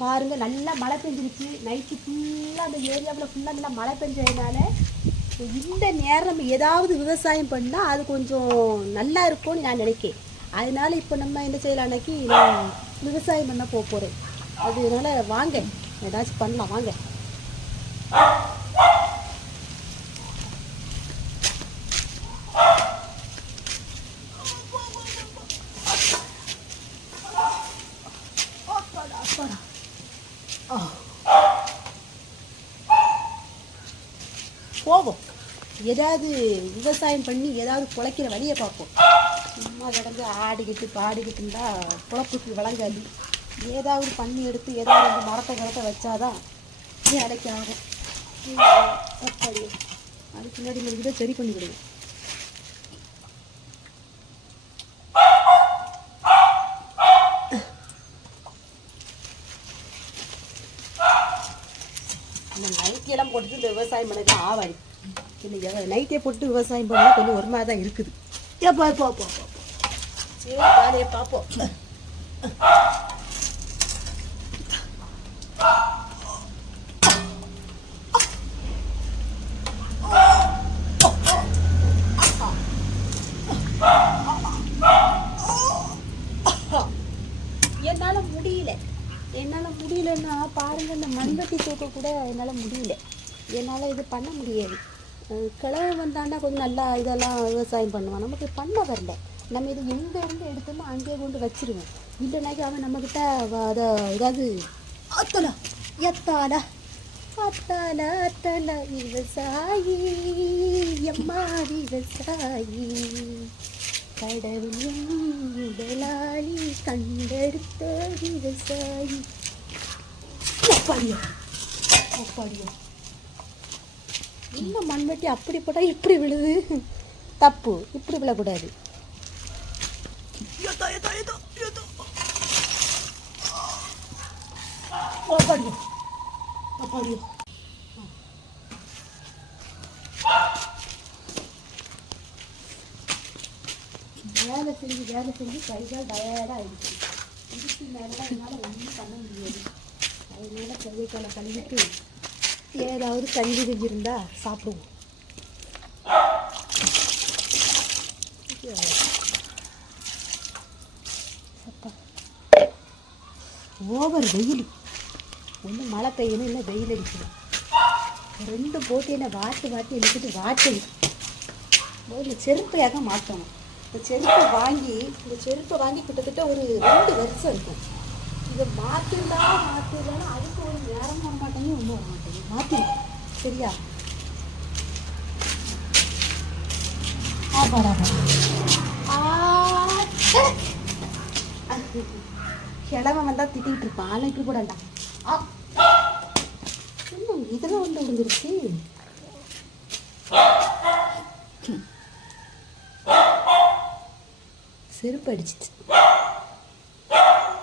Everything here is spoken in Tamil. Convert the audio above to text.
பாருங்கள் நல்லா மழை பெஞ்சிருச்சு. நைட்டு ஃபுல்லாக அந்த ஏரியாவில் ஃபுல்லாக நல்லா மழை பெஞ்சதுனால இந்த நேரம் நம்ம ஏதாவது விவசாயம் பண்ணால் அது கொஞ்சம் நல்லா இருக்கும்னு நான் நினைக்கிறேன். அதனால இப்போ நம்ம என்ன செய்யலாம், அன்னைக்கு நான் விவசாயம் பண்ண போகிறேன். அதனால வாங்க ஏதாச்சும் பண்ணலாம் வாங்க. போவோம், ஏதாவது விவசாயம் பண்ணி ஏதாவது பிழைக்கிற வழியை பார்ப்போம். சும்மா கிடந்து ஆடிக்கிட்டு பாடிக்கிட்டு இருந்தால் பிழப்புக்கு விளங்காது. ஏதாவது பண்ணி எடுத்து ஏதாவது வந்து மரத்தை வச்சாதான் வேலைக்கு ஆகும். அப்படி அதுக்கு முன்னாடி இதை சரி பண்ணி விடுவோம். இந்த நைட்டியெல்லாம் போட்டுட்டு இந்த விவசாயம் பண்ணது ஆவாது. இல்லை நைட்டே போட்டு விவசாயம் பண்ணால் கொஞ்சம் ஒரு மாதிரி தான் இருக்குது. பார்ப்போம் சரி, வேலையை பார்ப்போம். என்னால் முடியலன்னா பாருங்கள், இந்த மண்வெட்டி தூக்க கூட என்னால் முடியல. என்னால் இது பண்ண முடியாது. கிழமை வந்தாண்டா கொஞ்சம் நல்லா இதெல்லாம் விவசாயம் பண்ணுவான். நமக்கு பண்ண வரல. நம்ம இது எங்கே இருந்து எடுத்தோமோ அங்கேயே கொண்டு வச்சிருவோம். இல்லைனாக்கி அவன் நம்மக்கிட்ட அதை ஏதாவது எத்தாலா விவசாயி எம்மா விவசாயி கடவுள் முதலாளி கண்டெடுத்த விவசாயி. அப்பாடியோ இன்னும் மண்வெட்டி அப்படி போட்டால் இப்படி விழுது. தப்பு, இப்படி விழக்கூடாது. அப்பாடியோ வேலை செஞ்சு கைகால் டயர்டாக ஆயிடுச்சு. இதுக்கு மேலே என்னால் ஒன்றும் பண்ண முடியாது. அதனால கைகாலை கழுவிட்டு ஏதாவது கஞ்சி செஞ்சுருந்தா சாப்பிடுவோம். ஓவர் வெயில். ஒன்று மழை பெய்யணும், இல்லை வெயில் அடிக்கணும். ரெண்டு போட்டு என்ன வாட்டி எடுத்துட்டு வாட்டணும். ஒரு செருப்பையாக மாற்றணும். இந்த செருப்பை வாங்கி கிட்டத்தட்ட ஒரு 2 வருஷம் இருக்கும். இதை மாற்றிடலான்னா அதுக்கு ஒரு நேரம் வர மாட்டேங்க, ஒன்றும் வர மாட்டேங்க. மாற்றிடும் சரியா? கிழமை வந்தால் திட்டிகிட்டு இருப்பான். ஆனால் இப்படி போடாண்டா. இன்னும் இதெல்லாம் வந்து விழுந்துருச்சு. செருப்பு அடிச்சிட்டு